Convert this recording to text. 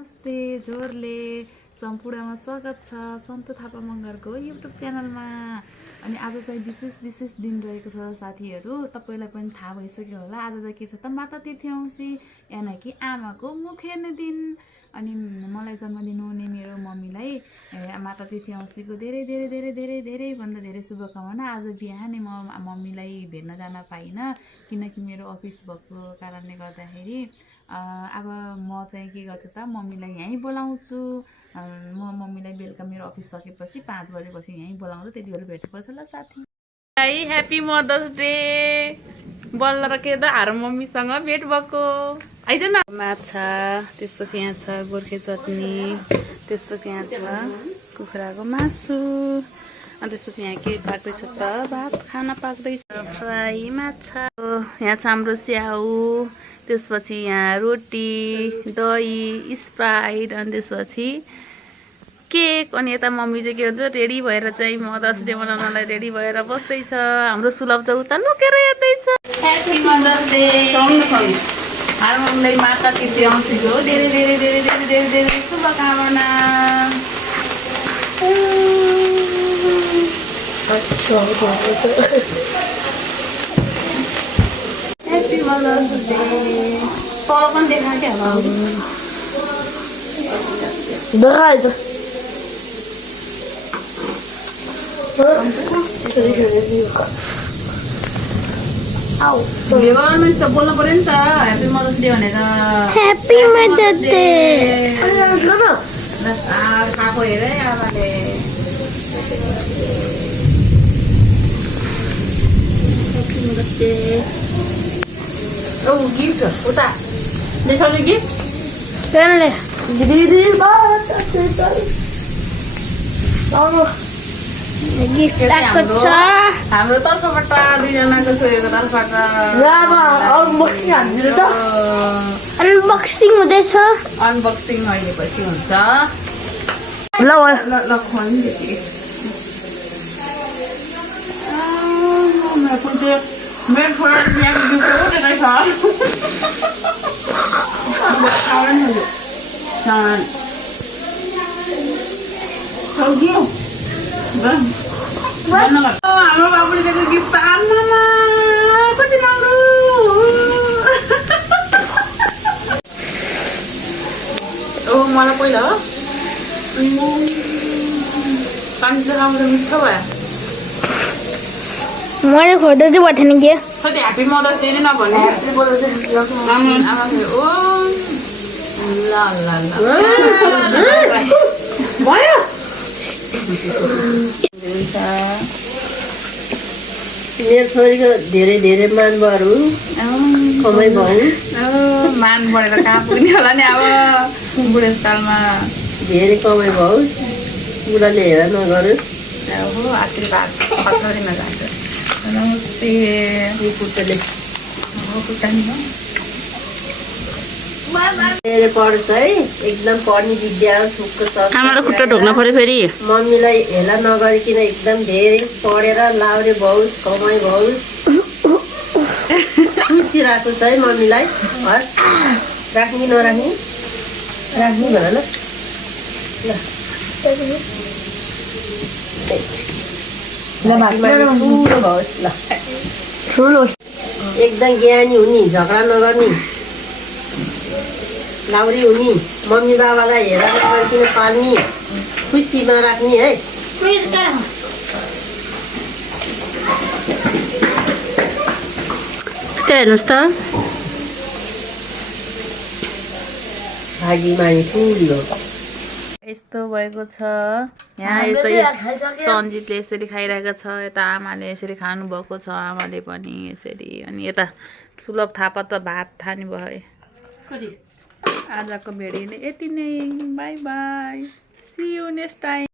नमस्ते जोरले सम्पूर्णमा स्वागत छ सन्तु थापा मगरको युट्युब च्यानलमा। अनि आज चाहिँ विशेष दिन रहेको छ साथीहरू, तपाईँलाई पनि थाहा भइसक्यो होला। आज चाहिँ के छ त, माता तिथि औँसी यानि कि आमाको मुखेर्ने दिन। अनि मलाई जन्म दिनुहुने मेरो मम्मीलाई माता तिथि औँसीको धेरै भन्दा धेरै शुभकामना। आज बिहानै म मम्मीलाई भेट्न जान पाइनँ किनकि मेरो अफिस भएको कारणले गर्दाखेरि अब म चाहिँ के गर्छु त, मम्मीलाई यहीँ बोलाउँछु। म मम्मीलाई बेलुका मेरो अफिस सकेपछि 5 बजेपछि यहीँ बोलाउँछु, त्यति बेला भेट्नुपर्छ ल साथी। Happy mother's day. बल्ल र के त हार मम्मीसँग भेट भएको। आइज न। माछा, त्यसपछि यहाँ छ गोर्खे चटनी, त्यसपछि यहाँ छ कुखुराको मासु, अनि त्यसपछि यहाँ के पाक्दैछ त, भात खाना पाक्दैछ, फ्राई माछा। यहाँ छ हाम्रो स्याउ, त्यसपछि यहाँ रोटी, दही, स्प्राइट, अनि त्यसपछि केक। अनि यता मम्मी चाहिँ के भन्छ, रेडी भएर चाहिँ मदर्स डे मनाउनलाई रेडी भएर बस्दैछ। हाम्रो सुलभ चाहिँ उता लुकेर हेर्दैछ। Happy mother's day. हाम्रो मम्मीलाई माता तिथि औँसीको धेरै शुभकामना। Happy mother's day. तल पनि देखा क्या बोल्नु पर्यो नि त, ह्याप्पी मदर्स डे भनेर। Happy mother's day. खाएको हेर है आमाले। Happy mother's day. ओ गिफ्ट उता देखाउने गिफ्ट पेनले हाम्रो तर्फबाट दुईजनाको छोरीको तर्फबाट अनबक्सिङ हुँदैछ। अनबक्सिङ अहिले पछि हुन्छ। ल मेरो छोरा यहाँको गिफ्ट उठेकै छ। हाम्रो बाबुले दिएको गिफ्ट आमामा कति राम्रो। ओ मलाई पहिला हो पानी देखाउँछ मिठो भयो। मैले खोज्दै चाहिँ भएको थिएन के ह्याप्पी मदर्स डे नै नभन्ने। ओ ल भयो। मेरो छोरीको धेरै मानहरू कमै भयो। मान बढेर कहाँ पुग्ने होला नि अब बुढेसकालमा। धेरै कमै भयो, बुढाले हेर नगरोस्। हो आशीर्वाद पछाडिमा जान्छ। नमस्ते। कुर्ताले कुर्तानी हो धेरै पढ्छ है, एकदम पढ्ने विद्या सुखको छ। आमालाई खुट्टा ढोक्न पर्यो फेरि। मम्मीलाई हेला नगरिकन एकदम धेरै पढेर लाउरे भओस्, कमाइ भओस्। खुसी राख्नुहोस् है मम्मीलाई। हस् राख्ने नराख्ने राख्ने भन ल। ठुलो भओस् ल, ठुलो एकदम ज्ञानी हुने, झगडा नगर्ने, लाउरी हुने, मम्मी बाबालाई हेर नगरिकन पाल्ने, खुसीमा राख्ने है। हेर्नुहोस् त भागी मानी ठुलो यस्तो भएको छ। यहाँ यता सन्जितले यसरी खाइरहेको छ, यता आमाले यसरी खानुभएको छ, आमाले पनि यसरी। अनि यता सुलभ थापा त भात खाने भयो। आजको भिडियो यति नै। Bye bye, see you next time.